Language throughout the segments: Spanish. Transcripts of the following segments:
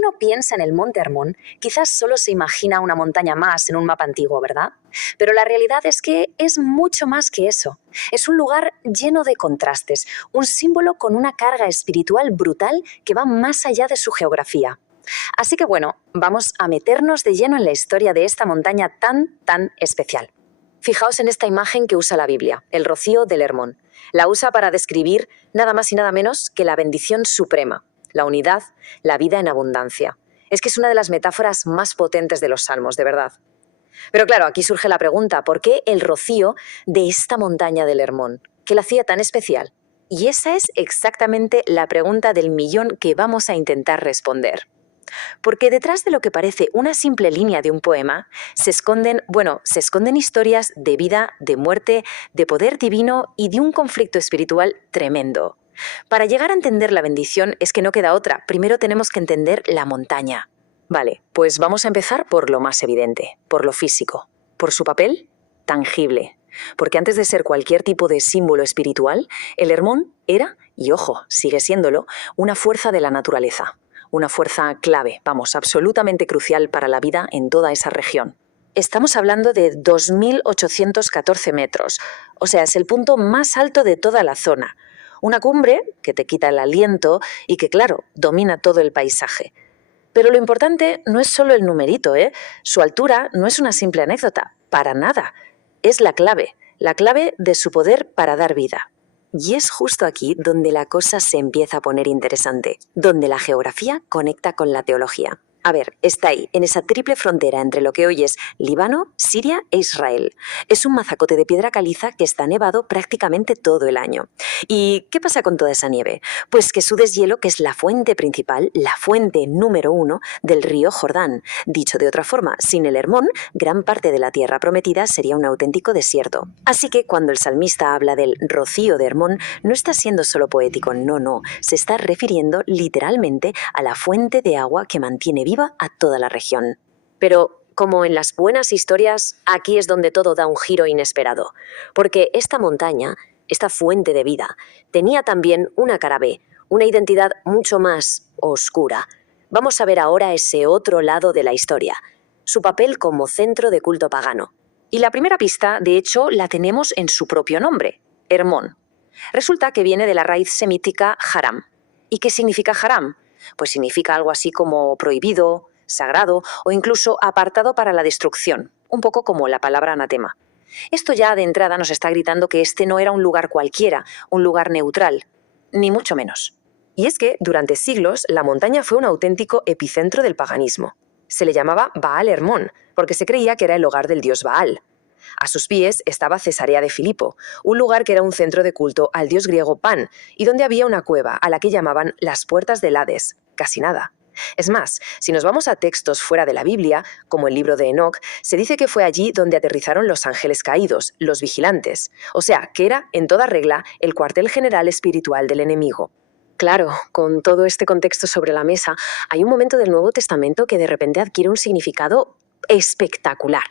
uno piensa en el Monte Hermón, quizás solo se imagina una montaña más en un mapa antiguo, ¿verdad? Pero la realidad es que es mucho más que eso. Es un lugar lleno de contrastes, un símbolo con una carga espiritual brutal que va más allá de su geografía. Así que bueno, vamos a meternos de lleno en la historia de esta montaña tan especial. Fijaos en esta imagen que usa la Biblia, el rocío del Hermón. La usa para describir nada más y nada menos que la bendición suprema, la unidad, la vida en abundancia. Es que es una de las metáforas más potentes de los Salmos, de verdad. Pero claro, aquí surge la pregunta, ¿por qué el rocío de esta montaña del Hermón? ¿Qué la hacía tan especial? Y esa es exactamente la pregunta del millón que vamos a intentar responder. Porque detrás de lo que parece una simple línea de un poema, se esconden historias de vida, de muerte, de poder divino y de un conflicto espiritual tremendo. Para llegar a entender la bendición es que no queda otra. Primero tenemos que entender la montaña. Vale, pues vamos a empezar por lo más evidente, por lo físico, por su papel tangible. Porque antes de ser cualquier tipo de símbolo espiritual, el Hermón era, y ojo, sigue siéndolo, una fuerza de la naturaleza. Una fuerza clave, absolutamente crucial para la vida en toda esa región. Estamos hablando de 2.814 metros, o sea, es el punto más alto de toda la zona. Una cumbre que te quita el aliento y que, claro, domina todo el paisaje. Pero lo importante no es solo el numerito, ¿eh? Su altura no es una simple anécdota, para nada. Es la clave de su poder para dar vida. Y es justo aquí donde la cosa se empieza a poner interesante, donde la geografía conecta con la teología. A ver, está ahí, en esa triple frontera entre lo que hoy es Líbano, Siria e Israel. Es un mazacote de piedra caliza que está nevado prácticamente todo el año. ¿Y qué pasa con toda esa nieve? Pues que su deshielo, que es la fuente principal, la fuente número 1 del río Jordán. Dicho de otra forma, sin el Hermón, gran parte de la tierra prometida sería un auténtico desierto. Así que cuando el salmista habla del rocío de Hermón, no está siendo solo poético, no. Se está refiriendo literalmente a la fuente de agua que mantiene viva a toda la región. Pero, como en las buenas historias, aquí es donde todo da un giro inesperado. Porque esta montaña, esta fuente de vida, tenía también una cara B, una identidad mucho más oscura. Vamos a ver ahora ese otro lado de la historia, su papel como centro de culto pagano. Y la primera pista, de hecho, la tenemos en su propio nombre, Hermón. Resulta que viene de la raíz semítica haram. ¿Y qué significa haram? Pues significa algo así como prohibido, sagrado o incluso apartado para la destrucción, un poco como la palabra anatema. Esto ya de entrada nos está gritando que este no era un lugar cualquiera, un lugar neutral, ni mucho menos. Y es que durante siglos la montaña fue un auténtico epicentro del paganismo. Se le llamaba Baal Hermón, porque se creía que era el hogar del dios Baal. A sus pies estaba Cesarea de Filipo, un lugar que era un centro de culto al dios griego Pan y donde había una cueva a la que llamaban las puertas del Hades, casi nada. Es más, si nos vamos a textos fuera de la Biblia, como el libro de Enoc, se dice que fue allí donde aterrizaron los ángeles caídos, los vigilantes, o sea, que era, en toda regla, el cuartel general espiritual del enemigo. Claro, con todo este contexto sobre la mesa, hay un momento del Nuevo Testamento que de repente adquiere un significado espectacular.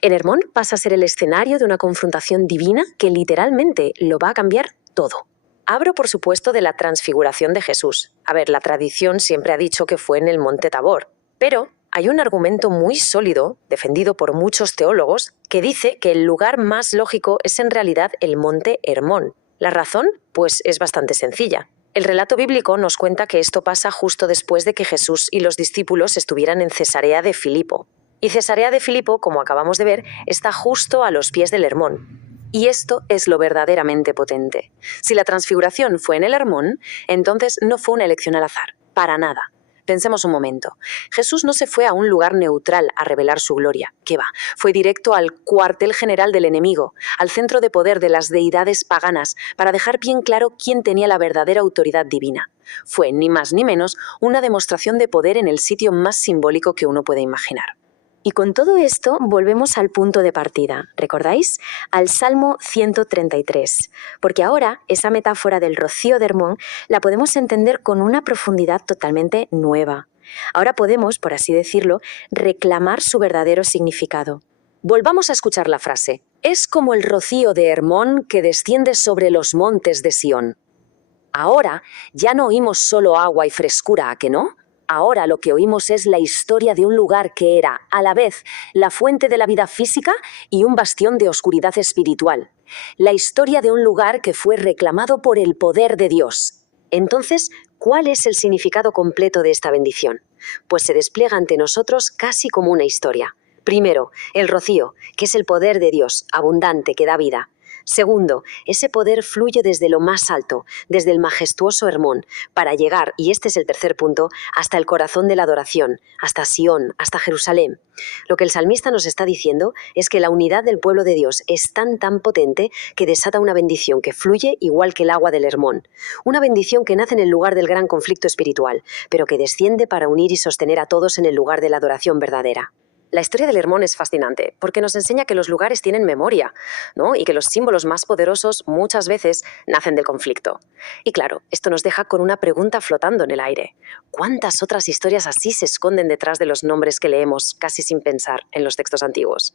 El Hermón pasa a ser el escenario de una confrontación divina que literalmente lo va a cambiar todo. Hablo, por supuesto, de la transfiguración de Jesús. A ver, la tradición siempre ha dicho que fue en el Monte Tabor, pero hay un argumento muy sólido, defendido por muchos teólogos, que dice que el lugar más lógico es en realidad el Monte Hermón. ¿La razón? Pues es bastante sencilla. El relato bíblico nos cuenta que esto pasa justo después de que Jesús y los discípulos estuvieran en Cesarea de Filipo. Y Cesarea de Filipo, como acabamos de ver, está justo a los pies del Hermón. Y esto es lo verdaderamente potente. Si la transfiguración fue en el Hermón, entonces no fue una elección al azar, para nada. Pensemos un momento. Jesús no se fue a un lugar neutral a revelar su gloria. ¿Qué va? Fue directo al cuartel general del enemigo, al centro de poder de las deidades paganas, para dejar bien claro quién tenía la verdadera autoridad divina. Fue, ni más ni menos, una demostración de poder en el sitio más simbólico que uno puede imaginar. Y con todo esto volvemos al punto de partida, ¿recordáis? Al Salmo 133, porque ahora esa metáfora del rocío de Hermón la podemos entender con una profundidad totalmente nueva. Ahora podemos, por así decirlo, reclamar su verdadero significado. Volvamos a escuchar la frase. Es como el rocío de Hermón que desciende sobre los montes de Sión. Ahora ya no oímos solo agua y frescura, ¿a que no? Ahora lo que oímos es la historia de un lugar que era, a la vez, la fuente de la vida física y un bastión de oscuridad espiritual. La historia de un lugar que fue reclamado por el poder de Dios. Entonces, ¿cuál es el significado completo de esta bendición? Pues se despliega ante nosotros casi como una historia. Primero, el rocío, que es el poder de Dios, abundante, que da vida. Segundo, ese poder fluye desde lo más alto, desde el majestuoso Hermón, para llegar, y este es el tercer punto, hasta el corazón de la adoración, hasta Sión, hasta Jerusalén. Lo que el salmista nos está diciendo es que la unidad del pueblo de Dios es tan potente que desata una bendición que fluye igual que el agua del Hermón. Una bendición que nace en el lugar del gran conflicto espiritual, pero que desciende para unir y sostener a todos en el lugar de la adoración verdadera. La historia del Hermón es fascinante porque nos enseña que los lugares tienen memoria, ¿no? Y que los símbolos más poderosos muchas veces nacen del conflicto. Y claro, esto nos deja con una pregunta flotando en el aire. ¿Cuántas otras historias así se esconden detrás de los nombres que leemos casi sin pensar en los textos antiguos?